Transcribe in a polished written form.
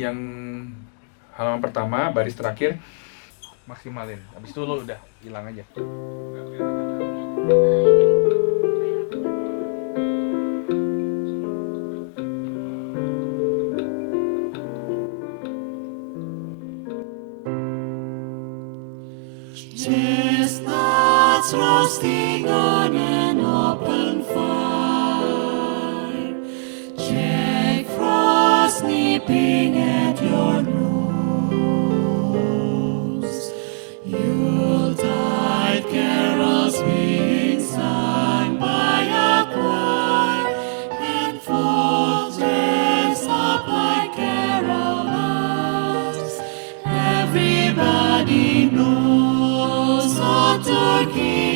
yang halaman pertama baris terakhir maksimalin, habis itu lo udah hilang aja. Chestnuts roasting on an open fire, Jack Frost nipping at your nose, Yuletide carols being sung by a choir, and folks dressed up like carolers. Everybody knows a turkey